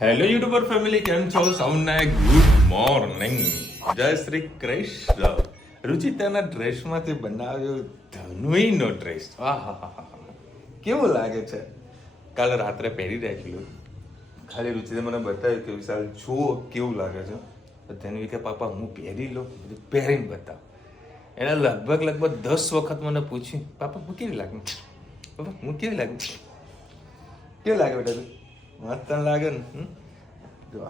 Hello YouTuber family, કેમ છો? સૌને ગુડ મોર્નિંગ, જય શ્રી કૃષ્ણ. રુચિતાના ડ્રેસમાંથી બનાવ્યો ધનુઈનો ડ્રેસ, કેવો લાગે છે? કાલે રાત્રે પહેરી રાખેલું. ખાલી રુચિતા મને બતાવ્યું કે વિશાલ જુઓ કેવું લાગે છે. તો તેને કે પાપા હું પહેરી લઉં, પહેરીને બતાવ. એને લગભગ 10 વખત મને પૂછ્યું, પાપા હું કેવી લાગુ, પાપા હું કેવી લાગુ, કેવું લાગે બેટા તું? મસ્ત લાગે ને? જો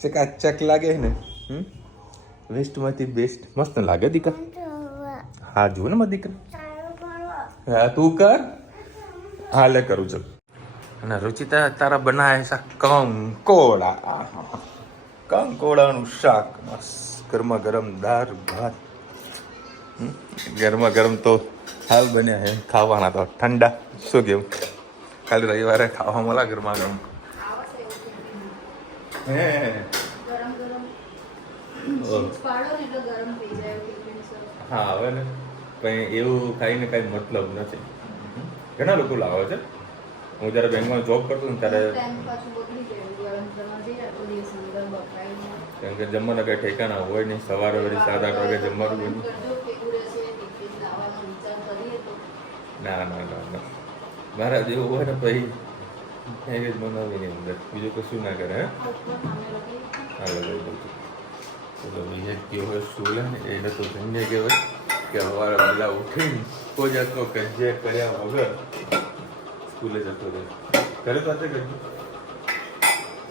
ચકાચક લાગે ને? વેસ્ટમાંથી બેસ્ટ મસ્ત લાગે દીકરા. હા જુઓ ને મારા દીકરા, હા તું કર. હા લે કરું છું. અને રુચિતા તારા બનાવે છે કંકોડા. કંકોડાનું શાક, ગરમા ગરમ દાળ ભાત. ગરમા ગરમ તો હાલ બન્યા હે, ખાવાના તો ઠંડા. શું કેવું? કાલે રવિવારે ખાવા મળે ગરમા ગરમ. હે હા હવે ને કઈ એવું ખાઈને કઈ મતલબ નથી. ઘણા લોકો લાવે છે. હું જયારે બેંકમાં જોબ કરતો ને ત્યારે, કેમ કે જમવાના કઈ ઠેકાના હોય નહીં. સવારે વળી 7-8 વાગે જમવાનું બન્યું. ના મારા જેવું હોય ને પછી મેરેજ બનાવીની અંદર બીજું કશું ના કરે. હાલો લઈ દઉં છું. ચલો બીજે કેવો હોય સ્કૂલે ને એને તો ધન્ય કહેવાય કે સવારે વહેલા ઉઠીને કોઈ જાતનો કજિયા કર્યા વગર સ્કૂલે જતો રહે. ઘરે પાસે કરજો.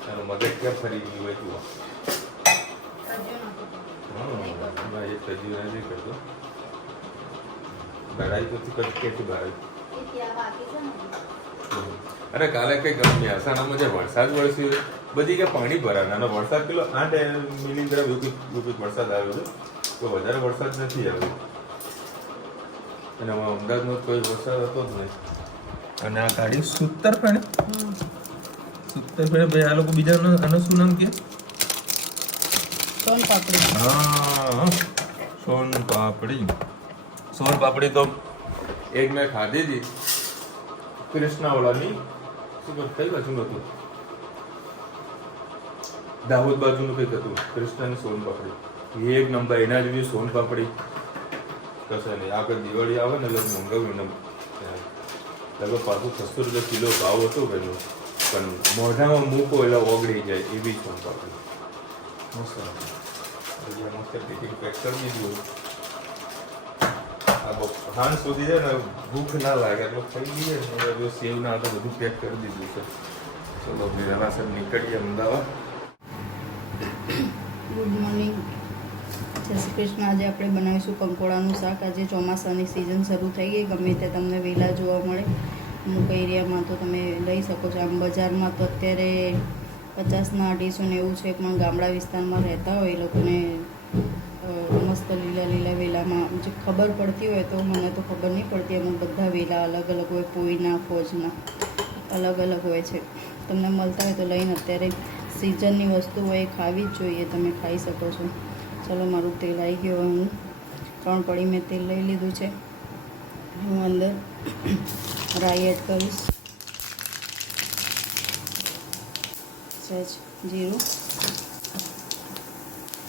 તારો મગજ ક્યાં ફરી ગયું હોય જુઓ. હા એ કજિયો નથી કરતો. લડાઈ તો ક્યાંથી બહાર. અરે કાલે કઈ ગમી આસાનામાં જે વરસાદ વરસ્યો બધી કે પાણી ભરાના અને વરસાદ પેલો 8 મિલી તરફ યુપી વરસાદ આવ્યો છે. તો વધારે વરસાદ નથી આવ્યો. અને અમદાવાદમાં કોઈ વરસાદ હતો જ નહીં. અને આ ગાડી સૂતરફેણી ભાઈ આ લોકો બીજા આનું શું નામ કે? સોનપાપડી. હા સોનપાપડી. સોનપાપડી તો એક મેં ખાધી હતી કૃષ્ણાવાળાની. શું કઈ બાજુ હતું? દાહોદ બાજુનું કંઈક હતું. કૃષ્ણની સોનપાપડી એક નંબર. એના જેવી સોનપાપડી કશે નહીં. આગળ દિવાળી આવે ને એટલે મંગાવ્યું ને લગભગ 500-600 રૂપિયા કિલો ભાવ હતો પેલો. પણ મોઢામાં મૂકો એટલે ઓગળી જાય એવી સોનપાપડી. મસ્ત મસ્ત ટિકિટ પેક કરી દીધું. હાન સુધી છે ને ભૂખ ના લાગે એટલે ખાઈ લઈએ ને. જો સેવ ના તો બધું પેક કરી દીધું છે. ચલો રવાસર નીકળીએ અમદાવાદ. ગુડ મોર્નિંગ, જય શ્રી કૃષ્ણ. આજે આપણે બનાવીશું કંકોડાનું શાક. આજે ચોમાસાની સિઝન શરૂ થઈ ગઈ. ગમે તે તમને વહેલા જોવા મળે. અમુક એરિયામાં તો તમે લઈ શકો છો. આમ બજારમાં તો અત્યારે 50ના 290 છે. પણ ગામડા વિસ્તારમાં રહેતા હોય એ લોકોને મસ્ત લીલા વેલામાં જે ખબર પડતી હોય, તો મને તો ખબર નહીં પડતી. અમુક બધા વેલા અલગ અલગ હોય. પોઈના ફોજના અલગ અલગ હોય છે. તમને મળતા હોય તો લઈને અત્યારે સિઝનની વસ્તુ હોય એ ખાવી જ જોઈએ. તમે ખાઈ શકો છો. ચલો મારું તેલ આવી ગયું. હું 3 પડી મેં તેલ લઈ લીધું છે. હું અંદર રાઈ એડ કરીશ, સહેજ જીરું,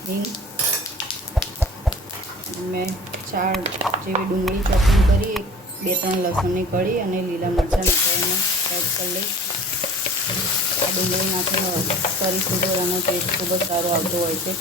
હિંગ. મેં 4 જેવી ડુંગળી ચોપિંગ કરી, 2-3 લસણની કળી અને લીલા મરચાં નાખીને એડ કરી લઈશ. આ ડુંગળી નાખીને કરીશું તો એનો ટેસ્ટ ખૂબ જ સારો આવતો હોય છે.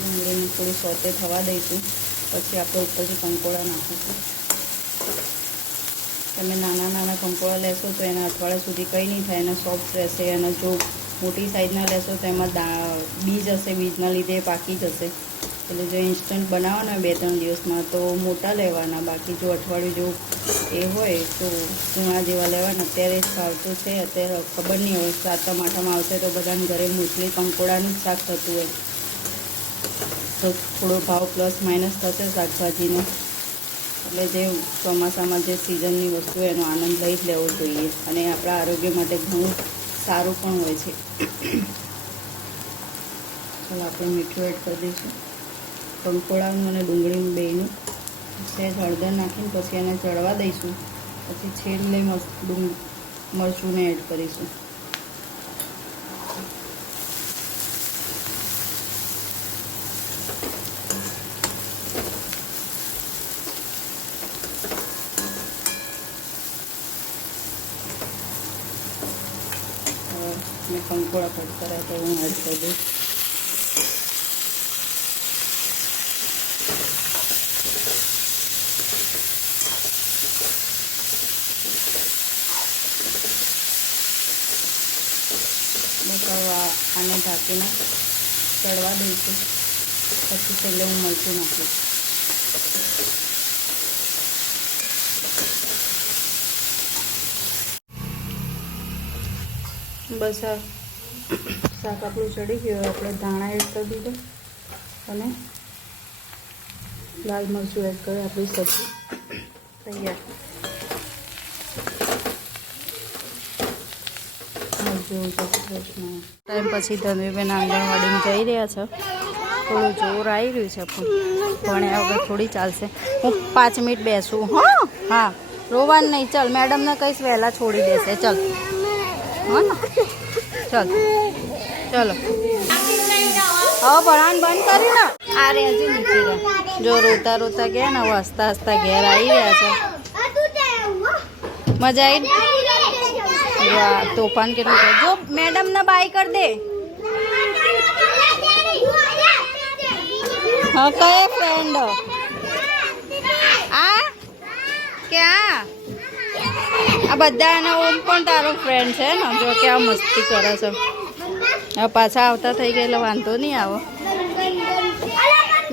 ડુંગળીને થોડી સોતે થવા દઈશું. પછી આપણે ઉપરથી કંકોડા નાખીશું. તમે નાના કંકોડા લેશો તો એના અઠવાડિયા સુધી કંઈ નહીં થાય. એના સોફ્ટ રહેશે. અને જો મોટી સાઈઝના લેશો તો એમાં બીજ હશે, બીજના લીધે પાકી જશે. એટલે જો ઇન્સ્ટન્ટ બનાવવાના હોય 2-3 દિવસમાં તો મોટા લેવાના. બાકી જો અઠવાડિયું જેવું એ હોય તો કૂણા જેવા લેવાના. અત્યારે ભાવતો છે, અત્યારે ખબર નહીં હોય. 7મા 8માં આવશે તો બધાને ઘરે મોસ્ટલી કંકોડાનું જ શાક થતું હોય. તો થોડો ભાવ પ્લસ માઇનસ થશે શાકભાજીનો. એટલે જે ચોમાસામાં જે સિઝનની વસ્તુ એનો આનંદ લઈ જ લેવો જોઈએ. અને આપણા આરોગ્ય માટે ઘણું સારું પણ હોય છે. ચાલો આપણે મીઠું એડ કરી દઈશું. કંકોડાનું અને ડુંગળીનું બેયનું સહેજ હળદર નાખીને પછી એને ચડવા દઈશું. પછી છેલ્લે મરચુંને એડ કરીશું. મેં કંકોડા કટ કર્યા તો હું એડ કરી દઈશ. બસ હવે આને ઢાંકીને ચડવા દઈશું. પછી છેલ્લે હું મરચું નાખીશ. બસ આ શાક આપણું ચડી ગયું. આપણે ધાણા એડ કરી દીધો અને લાલ મરચું એડ કરી આપણી સબ્જી તૈયાર. ટાઈમ પછી ધનવીબેન આંગણવાડીમાં જઈ રહ્યા છે. થોડું જોર આવી રહ્યું છે પણ ભણ્યા વગર થોડી ચાલશે. હું 5 મિનિટ બેસું. હા, રોવાનું નહીં. ચાલ, મેડમને કહીશ વહેલા છોડી દેશે. ચાલ, હા ને, ચાલ, ચલો. હવે ભણવાનું બંધ કરી ને. આ રે હજી નીચે ગયા. જો રોતા રોતા ગયા ને, હવે હસતા હસતા ઘેર આવી રહ્યા છે. મજા આવી? વાહ, તોફાન કેટલું કરે. જો મેડમને બાય કરી દે. હા, કયો ફ્રેન્ડ? આ ક્યાં? આ બધા એના ઓમ પણ તારો ફ્રેન્ડ છે ને. જો કેવા મસ્તી કરે છે. હવે પાછા આવતા થઈ ગયા એટલે વાંધો નહીં આવો.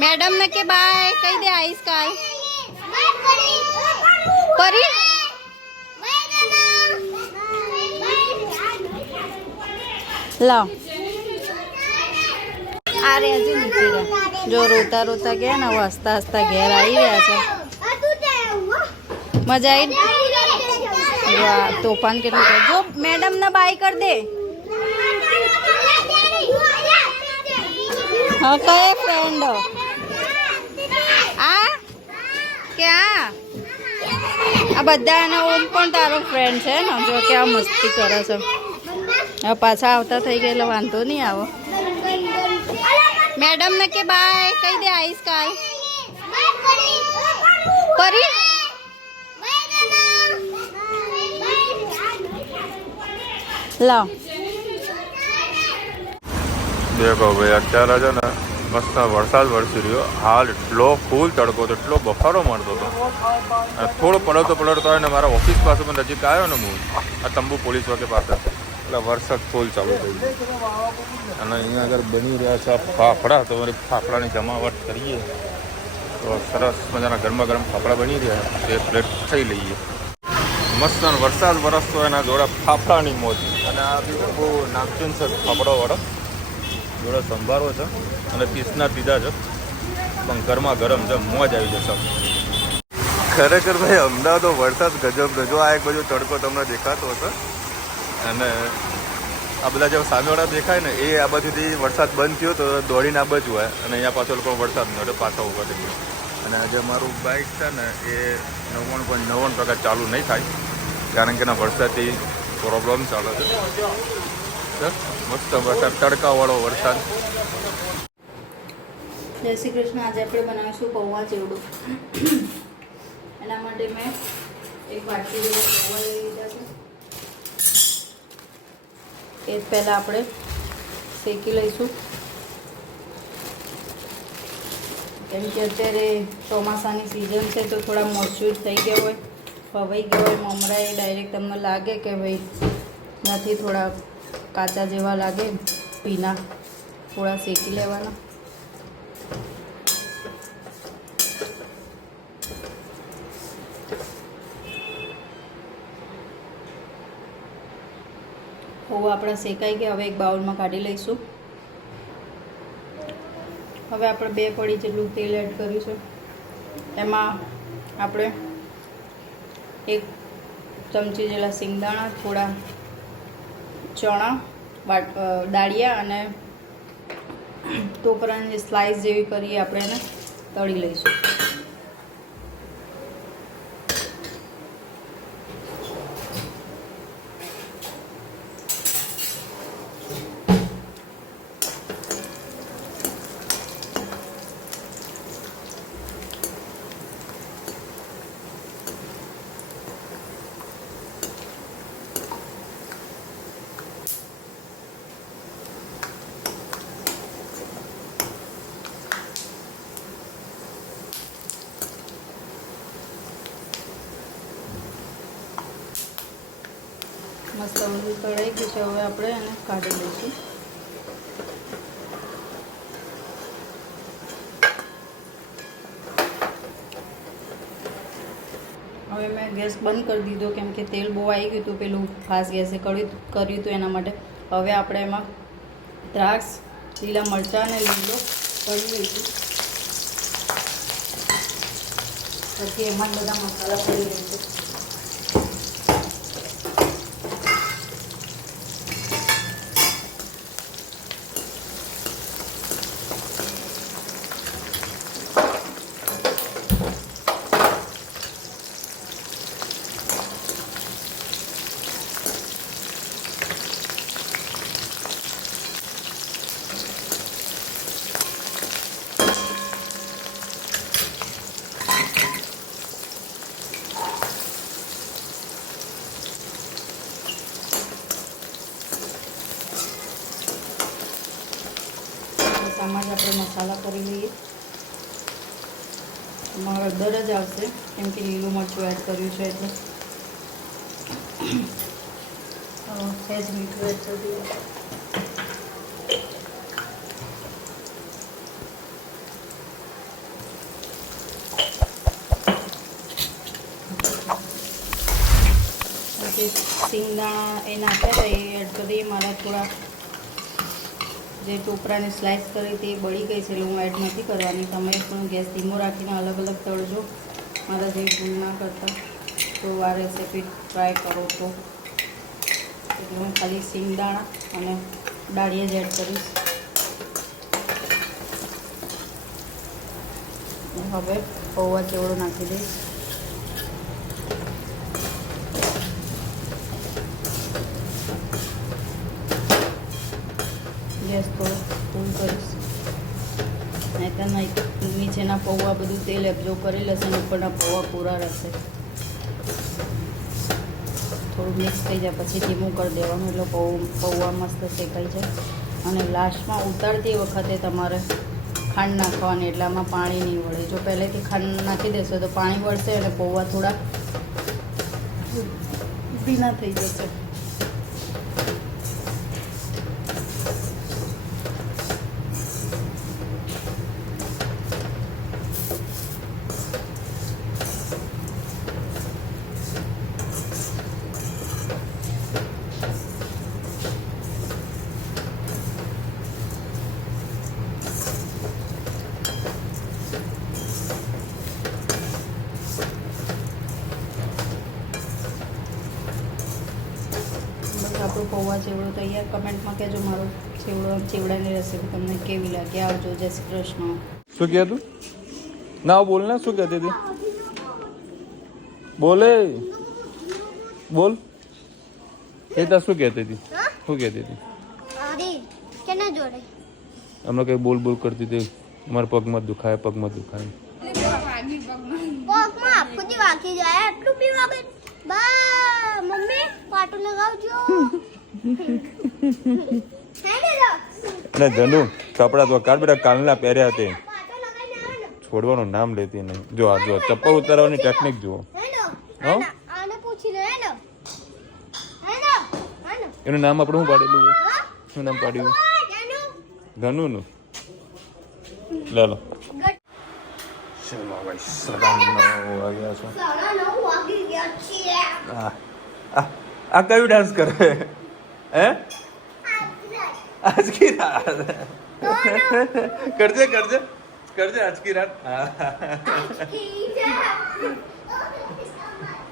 મેડમને કે બાય કહી દે. આઈશ કાલ પરી. લાવ. આ રે હજી નીચે ગયા. જો રોતા રોતા ગયા ને, હવે હસતા હસતા ઘેર આવી રહ્યા છે. મજા આવી? વાહ, તોફાન કેટલું કરે. જો મેડમને બાય કરી દે. હા, કયો ફ્રેન્ડ? આ ક્યાં? આ બધા એના ઓમ પણ તારો ફ્રેન્ડ છે ને. જો કેવા મસ્તી કરે છે. હવે પાછા આવતા થઈ ગયા એટલે વાંધો નહીં આવો. મેડમને કે બાય કહી દે. આઈશ કાલ પરી. લાવ. દેખો ભાઈ, અત્યારે છે ને મસ્ત વરસાદ વરસી રહ્યો. હાલ એટલો ફૂલ તડકો હતો, એટલો બફારો મારતો હતો. થોડો પડતો હોય ને મારા ઓફિસ પાસે પણ નજીક આવ્યો ને હું, આ તંબુ પોલીસ વગેરે પાસે, એટલે વરસાદ ફૂલ ચાલુ થઈ ગયો. અને અહીંયા આગળ બની રહ્યા છે ફાફડા. તો મારી ફાફડાની જમાવટ કરીએ તો સરસ મજાના ગરમા ગરમ ફાફડા બની રહ્યા. એક પ્લેટ થઈ લઈએ. મસ્ત વરસાદ વરસતો એના જોડે ફાફડાની મોજ. અને આ બી બહુ નામચીન છે ફાફડાવાળો. જોડે સંભારો છે અને પીસના પીધા છે, પણ ગરમા ગરમ છે. મોજ આવી જશે. ખરેખર ભાઈ, અમદાવાદનો વરસાદ ગજબ. જો આ એક બાજુ તડકો તમને દેખાતો હશે અને આ બધા જે સામેવાળા દેખાય ને, એ આ બાજુથી વરસાદ બંધ થયો તો દોડીને આ બાજુ હોય, અને અહીંયા પાછો લોકો વરસાદ નડે પાછા ઉભા થઈ ગયો. અને આજે મારું બાઇક છે ને એ 99.99% ચાલુ નહીં થાય, કારણ કે એના વરસાદથી પ્રોબ્લેમ ચાલે છે. મસ્ત વરસાદ, તડકાવાળો વરસાદ. જય શ્રી કૃષ્ણ. આજે આપણે બનાવીશું પૌવા ચેવડું. એના માટે મેં એક વાટકી જેવા પૌવા લઈ લીધા છે. એ જ પહેલાં આપણે શેકી લઈશું, કેમ કે અત્યારે ચોમાસાની સિઝન છે તો થોડા મોઇસ્ચર થઈ ગયા હોય, ફવાઈ ગયા હોય મમરા. એ ડાયરેક્ટ તમને લાગે કે ભાઈ નથી, થોડા કાચા જેવા લાગે પીના, થોડા શેકી લેવાના. પૌવા આપણા શેકાઈ ગયા. હવે એક બાઉલમાં કાઢી લઈશું. હવે આપણે 2 પડી જેટલું તેલ એડ કર્યું છે. એમાં આપણે 1 ચમચી જેટલા સિંગદાણા, થોડા ચણા દાળિયા અને ટોપરાની સ્લાઇસ જેવી કરી આપણે એને તળી લઈશું. મસ્ત બધું તળાઈ ગયું છે. હવે આપણે એને કાઢી લઈશું. હવે મેં ગેસ બંધ કરી દીધો કેમ કે તેલ બહુ આવી ગયું હતું, પેલું ફાસ્ટ ગેસે કર્યું હતું એના માટે. હવે આપણે એમાં દ્રાક્ષ, લીલા મરચાં અને લીમડો તળી લઈશું. પછી એમાં જ બધા મસાલા તળી લઈશું. આમાં જ આપણે મસાલા કરી લઈએ. એમાં હળદર જ આવશે કેમ કે લીલું મરચું એડ કર્યું છે એટલે. સહેજ મીઠું એડ કરી દઈએ. પછી સિંગદાણા એ નાખ્યા હતા એ એડ કરી દઈએ. મારા થોડા જે ટોપરાની સ્લાઇસ કરી હતી એ બળી ગઈ છે એટલે હું એડ નથી કરવાની. તમે પણ ગેસ ધીમો રાખીને અલગ અલગ તળજો. મારા જે ભૂલ ના કરતા તો આ રેસીપી ટ્રાય કરો તો. એટલે હું ખાલી સિંગદાણા અને દાળિયા જ એડ કરીશ. હવે પૌવા ચેવડો નાખી દઈશ. ગેસ થોડો ફૂલ કરીશ. નહીં નીચેના પૌવા બધું તેલ એબ્ઝોર્બ કરી લેશે અને ઉપરના પૌવા પૂરા રહેશે. થોડું મિક્સ થઈ જાય પછી ધીમું કરી દેવાનું એટલે પૌવા મસ્ત શેકાઈ જાય. અને લાસ્ટમાં ઉતારતી વખતે તમારે ખાંડ નાખવાની એટલે આમાં પાણી નહીં વળે. જો પહેલેથી ખાંડ નાખી દેશો તો પાણી વળશે અને પૌવા થોડા ભીના થઈ જશે. આપણું પૌવા ચેવડો તૈયાર. કમેન્ટમાં કહેજો મારો ચેવડાની રેસીપી તમને કેવી લાગે. આવજો. જય શ્રી કૃષ્ણ. શું કહે તું? ના બોલ ને, શું કહેતી હતી? બોલે બોલ. એ તો શું કહેતી હતી? શું કહેતી હતી? કેના જોડે હમણાં કઈ બોલ બોલ કરતી હતી. મારા પગમાં દુખાય, પગમાં દુખાય. પગમાં આખું વાગી જાય એટલું બી વાગે. બા મમ્મી પાટો લગાવજો. અને ધનુ કપડા તો કાલ બેટા કાલના પહેર્યા તે છોડવાનું નામ લેતી નહીં. જો આ જો ચપ્પલ ઉતારવાની ટેકનિક જુઓ. આને પૂછી લે હેલો એનું નામ આપણે શું પાડેલું? શું નામ પાડ્યું? ધનુનું. લે લો. ચલો ભાઈ, 9:30 વાગ્યા છે. આ કયું ડાન્સ કરે હે? આજ કી રાત કરજે કરજે કરજે આજ કી રાત.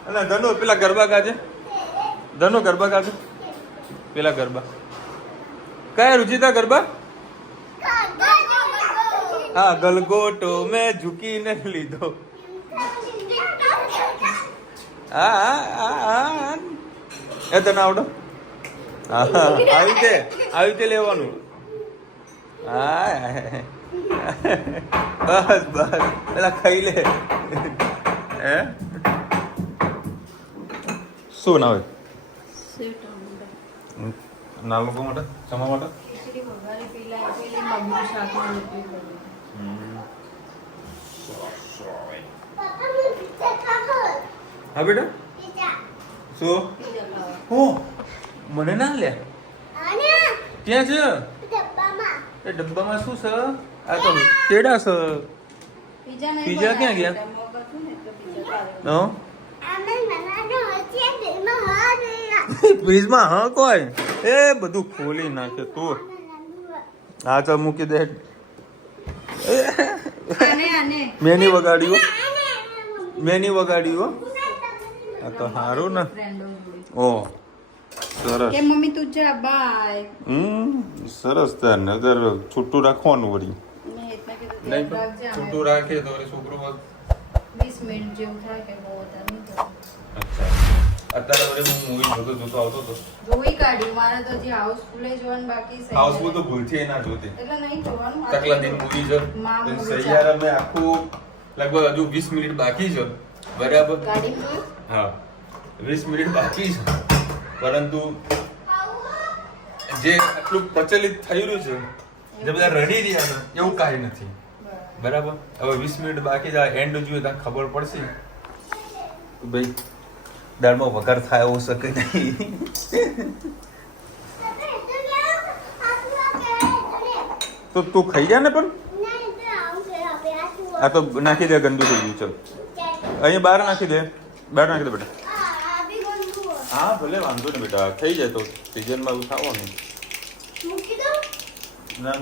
અલા ધનુ પેલા ગરબા ગાજે. ધનુ ગરબા ગાજે. પેલા ગરબા કયા રુચિતા ગરબા? હા, ગલગોટો મેં ઝૂકીને લીધો. હા એ તને આવડો? હા, આવી રીતે લેવાનું. હા, બસ પેલા ખાઈ લે. હે શું ના હોય? સેવ ટામેટા ના લોકો માટે સમા માટે ખીચડી વઘારી પેલી મગનું શાકમાં ઉપયોગ કર્યો. હા બેટા શું પીઝા ખાવા. હું મને ના લે ક્યાં છે એ ડબ્બામાં શું છે? આ તો કેડા છે. પીઝા નહીં પીઝા ક્યાં ગયા? બનાવ્યા. મગ હતું ને એટલે પીઝા ખાવા. ફ્રીજમાં હા કોઈ એ બધું ખોલી નાખે તું. હા ચાલ મૂકી દે. આને મેની વગાડ્યું આ તો સારું ને. ફ્રેન્ડો જોડે. ઓ સરસ. કે મમ્મી તું જા બાય. સરસ તાર નજર છૂટું રાખવાનું વળી. મેં એટલા કીધું નહીં ધ્યાન રાખજે આમાં. છૂટું રાખે તો વળી છોકરો 20 મિનિટ જેવું થાય કે બહુ વધારે નહીં થતું. અચ્છા અત્યારે વળી હું મૂવી જોતો આવતો હતો. જોઈ કાઢ્યું મારે તો હજી હાઉસફુલ જોવાનું બાકી છે. હાઉસફુલ તો ભૂલથી ના જોતી. એટલે નહીં જોવાનું. તકલા દિન મૂવી છે માં movie સૈયારા મેં આખું લગભગ હજુ 20 મિનિટ બાકી છે બરાબર. ગાડીમાં હા 20 મિનિટ બાકી છે પરંતુ જે આટલું પ્રચલિત થઈ રહ્યું છે જે બધા રડી રહ્યા છે એવું કાંઈ નથી બરાબર. હવે 20 મિનિટ બાકી છે એન્ડ જોઈએ ત્યાં ખબર પડશે કે ભાઈ દાળમાં વઘાર થાય એવું શકે નહીં. તો તું ખાઈ જા ને પણ આ તો નાખી દે ગંદુ થઈ ગયું. ચલ અહીંયા બહાર નાખી દે બેટા. હા ભલે વાંધો ને બેટા થઈ જાય તો સિઝનમાં એવું થવાનું. ના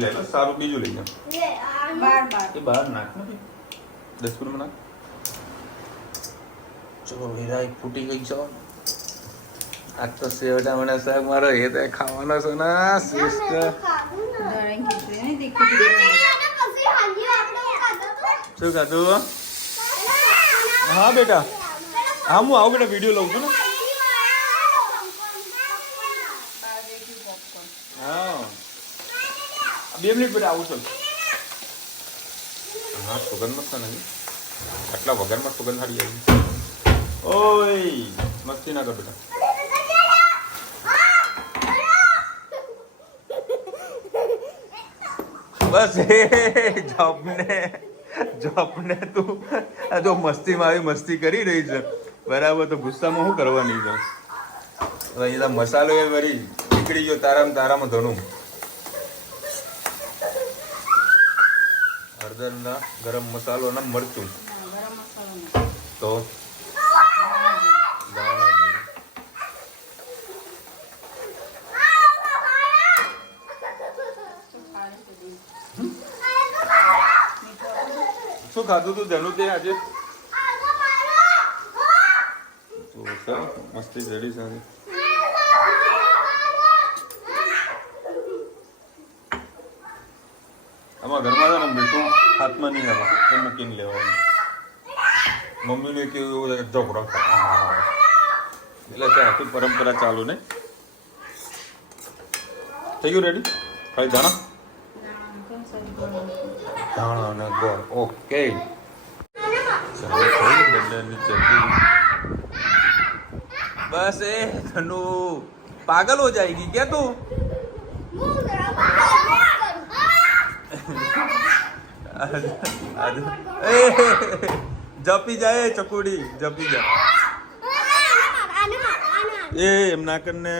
લે લો સારું બીજું લઈ જાઓ. બાર એ બહાર નાખ ને ડસ્ટબિનમાં નાખ. ચલો હીરા ફૂટી ગઈ છો. આ તો સેવટા મને શાક મારો એ તો ખાવાનો છે ને સિસ્ટર. ગરમ ખીચડી નહીં તીખી શું ખાધું? હા બેટા હા હું આવું બેટા વિડીયો લઉં છું ને. હા 2 મિનિટ બેટા આવું છું. હા સુગંધ મસ્ત નથી આટલા વગરમાં સુગંધ સારી આવી. ઓય મસ્તી ના કર બેટા. બસ એ જોબને તું આ જો મસ્તીમાં આવી મસ્તી કરી રહી છે બરાબર. તો ગુસ્સામાં શું કરવાની છે? હવે અહીંયા મસાલો એ વળી નીકળી ગયો તારામાં ધણું. હળદરના ગરમ મસાલો ના મરચું ગરમ મસાલો નહીં. તો દાણા જીરું. શું ખાધું તું ધનુ તે આજે? તો સરસ મસ્તી રેડી સારી. આમાં ઘરમાં છે ને મીઠું હાથમાં નહીં આવે એ મૂકીને લેવાનું. મમ્મીને કેવું એવું ઝઘડો એટલે ત્યાં આખી પરંપરા ચાલુ ને. થઈ ગયું રેડી? ખાલી ધાણા અને ગોળ. ઓકે બસ એ ધનુ પાગલ હો જાएगी क्या तू? જપી જાય ચકુડી જપી જાય. એ એમ ના કરને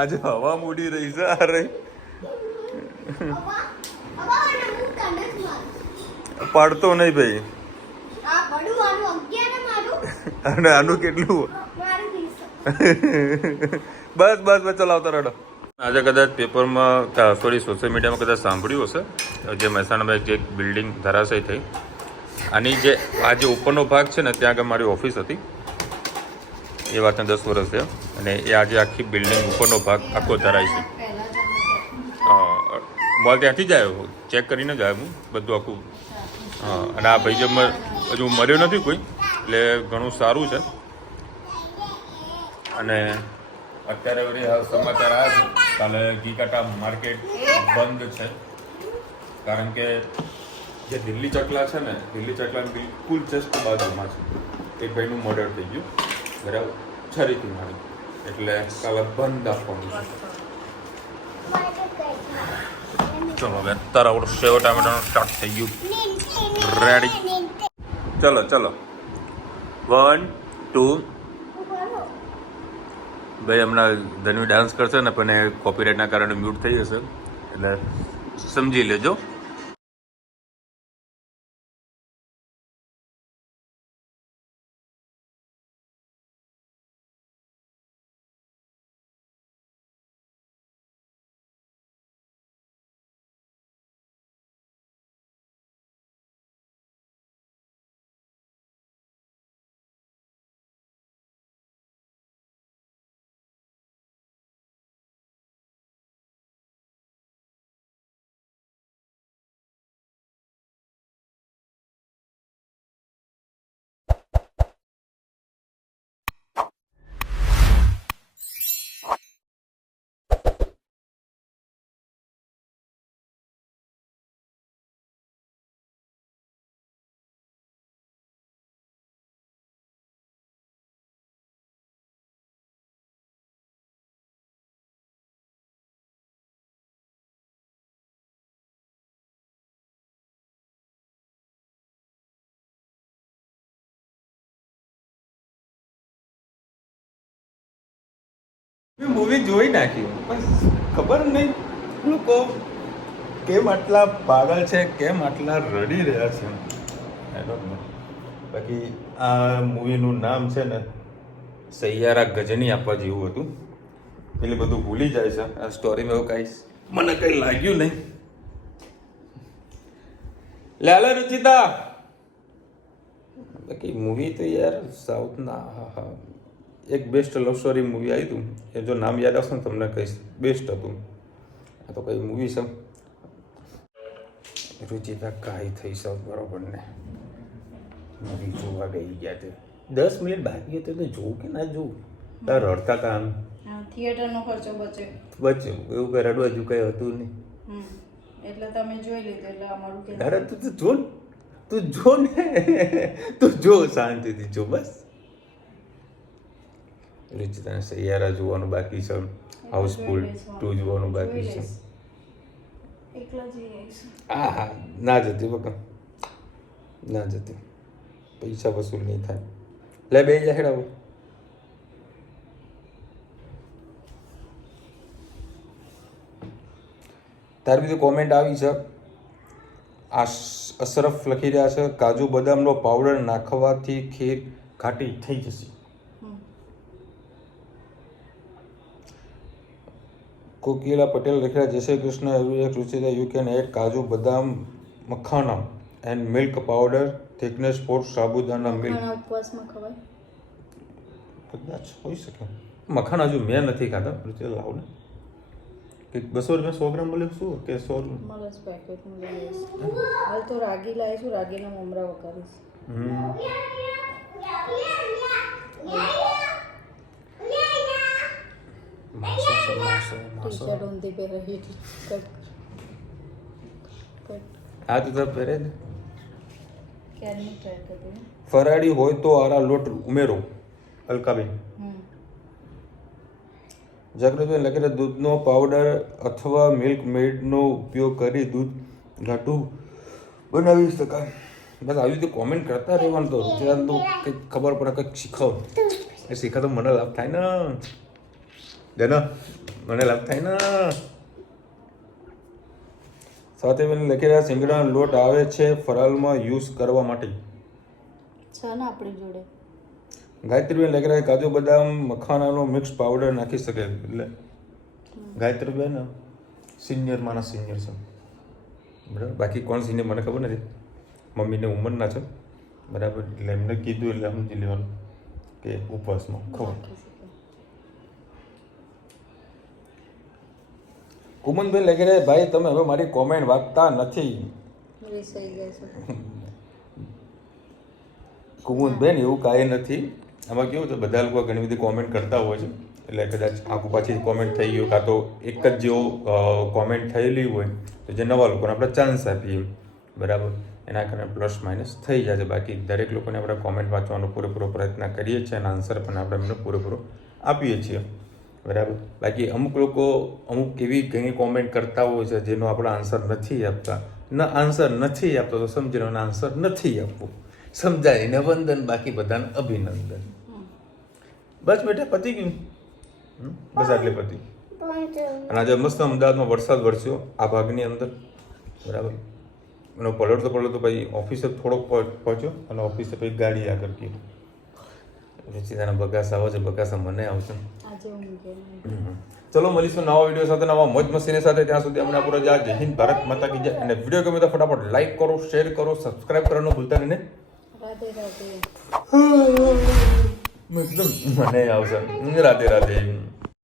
આજે હવા મૂડી રહી છે. અરે પડતો નહીં ભાઈ. અને આનું કેટલું બસ ચલાવતા રડો. આજે કદાચ પેપરમાં સોરી સોશિયલ મીડિયામાં કદાચ સાંભળ્યું હશે જે મહેસાણામાં એક બિલ્ડિંગ ધરાશય થઈ આની જે આ જે ઉપરનો ભાગ છે ને ત્યાં આગળ મારી ઓફિસ હતી એ વાતને 10 વર્ષ થયા અને એ આજે આખી બિલ્ડિંગ ઉપરનો ભાગ આખો ધરાય છે મોલ ત્યાંથી જ આવ્યો ચેક કરીને જ આવ્યો હું બધું આખું હા અને આ ભાઈ જે હજુ મર્યો નથી કોઈ એટલે ઘણું સારું છે અને અત્યારે વળી સમાચાર આવ્યા છે કાલે ઘીકાટા માર્કેટ બંધ છે કારણ કે જે દિલ્હી ચકલા છે ને દિલ્હી ચકલા બિલકુલ જસ્ટ બાજુમાં છે એક ભાઈનું મર્ડર થઈ ગયું બરાબર છરીથી મારી એટલે કાલે બંધ આપવાનું છે ચલો હવે અત્યારે આપણું સેવ ટામેટાનું સ્ટાર્ટ થઈ ગયું રેડી ચલો ચલો 1 2 ભાઈ હમણાં ધનવી ડાન્સ કરશે ને પણ એ કોપીરાઇટના કારણે મ્યુટ થઈ જશે એટલે સમજી લેજો મેં મૂવી જોઈ નાખી પણ ખબર નહીં લોકો કેમ આટલા પાગલ છે કેમ આટલા રડી રહ્યા છે આઈ ડોન્ટ નો બાકી આ મૂવીનું નામ છે ને સૈયારા ગજની આપવા જેવું હતું એટલે બધું ભૂલી જાય છે આ સ્ટોરીમાં એવું કાંઈ મને કંઈ લાગ્યું નહીં લાલા રુચિતા બાકી મૂવી તો યાર સાઉથના હા એક બેસ્ટ લવ સ્ટોરી મૂવી આવી હતું એ જો નામ યાદ આવશે ને તમને કહીશ બેસ્ટ હતું આ તો કઈ મૂવી છે રુચિતા કાંઈ થઈ સૌ બરોબર ને મૂવી જોવા ગઈ ગયા તે 10 મિનિટ બાકી હતો તો જોવું કે ના જોવું તાર રડતા કામ થિયેટરનો ખર્ચો બચે એવું કઈ રડવા જેવું કઈ હતું નહીં એટલે તમે જોઈ લીધું એટલે અમારું કે અરે તું જો ને તું જો શાંતિથી જો બસ રુચિતાને સૈયારા જોવાનું બાકી છે હાઉસફુલ 2 જોવાનું બાકી છે હા હા ના જતી બકા ના જતી પૈસા વસૂલ નહીં થાય લે બે હેડાવો તાર બીજું કોમેન્ટ આવી છે અશરફ લખી રહ્યા છે કાજુ બદામનો પાવડર નાખવાથી ખીર ઘાટી થઈ જશે કોકિલા પટેલ લખી રહ્યા જય શ્રી કૃષ્ણ એવરી એક Ruchita you can add kaju badam makhana and milk powder thickness for sabudana milk ઉપવાસમાં ખવાય કદાચ હોઈ શકે મખાના હજુ મેં નથી ખાધા રુચિતા લાવ ને કે 200 રૂપિયા 100 ગ્રામ મળે શું કે 100 મળે પેકેટનું લઈશ હાલ તો રાગી લાવીશું રાગીના મમરા વઘારીશ ટી-શર્ટ ઊંધી પહેરી આ તો પહેરે ને ક્યારની ટ્રાય કરી ફરાળી હોય તો આરા લોટ ઉમેરો અલકાબેન જાગૃતભાઈ લખેલા દૂધનો પાવડર અથવા મિલ્ક મેડનો ઉપયોગ કરી દૂધ ઘાટું બનાવી શકાય બસ આવી રીતે કોમેન્ટ કરતા રહેવાનું તો રુચિરાન તો કંઈક ખબર પડે કંઈક શીખો એ શીખા તો મને લાભ થાય ને જનો મને લાભ થાય ને સાથે બેન લખી રહ્યા સિંગડાનો લોટ આવે છે ફરાળમાં યુઝ કરવા માટે છે ને આપણી જોડે ગાયત્રીબેન લખી રહ્યા કાજુ બદામ મખાનાનો મિક્સ પાવડર નાખી શકે એટલે ગાયત્રીબેન સિનિયર મારા સિનિયર છે બરાબર બાકી કોણ સિનિયર મને ખબર નથી મમ્મીને ઉંમરના છે બરાબર, એટલે એમને કીધું એટલે સમજી લેવાનું કે ઉપવાસમાં ખબર. કુમનભાઈ લખી રહ્યા ભાઈ તમે હવે મારી કોમેન્ટ વાંચતા નથી. કુમુદબેન એવું કાંઈ નથી, આમાં કેવું છે બધા લોકો ઘણી બધી કોમેન્ટ કરતા હોય છે એટલે કદાચ આખું પાછી કોમેન્ટ થઈ ગયું કાં તો એક જ જેવો કોમેન્ટ થયેલી હોય તો જે નવા લોકોને આપણે ચાન્સ આપીએ બરાબર, એના કારણે પ્લસ માઇનસ થઈ જાય છે. બાકી દરેક લોકોને આપણે કોમેન્ટ વાંચવાનો પૂરેપૂરો પ્રયત્ન કરીએ છીએ અને આન્સર પણ આપણે એમને પૂરેપૂરો આપીએ છીએ બરાબર. બાકી અમુક લોકો અમુક એવી ઘણી કોમેન્ટ કરતા હોય છે જેનો આપણે આન્સર નથી આપતા. આન્સર નથી આપતો તો સમજી લો આન્સર નથી આપવું, સમજાય ને વંદન, બાકી બધાને અભિનંદન. બસ બેટા પતી ગયું, બસ આટલે પતી. અને આજે મસ્ત અમદાવાદમાં વરસાદ વરસ્યો આ ભાગની અંદર બરાબર. એનો પલટતો ભાઈ ઓફિસે થોડોક પહોંચ્યો અને ઓફિસે પછી ગાડી આગળ ગઈ. રુચિતાના બગાસા આવે છે, બગાસા મને આવશે. ચલો મળીશું નવા વિડીયો સાથે, નવા મોજ મસ્તીની સાથે. ત્યાં સુધી અમને પૂરા જય હિન્દ, ભારત માતા કી જય. અને વિડીયો ગમે તો ફટાફટ લાઈક કરો, શેર કરો, સબસ્ક્રાઇબ કરવાનું ભૂલતા નહીં. મને આવશે રાધે રાધે.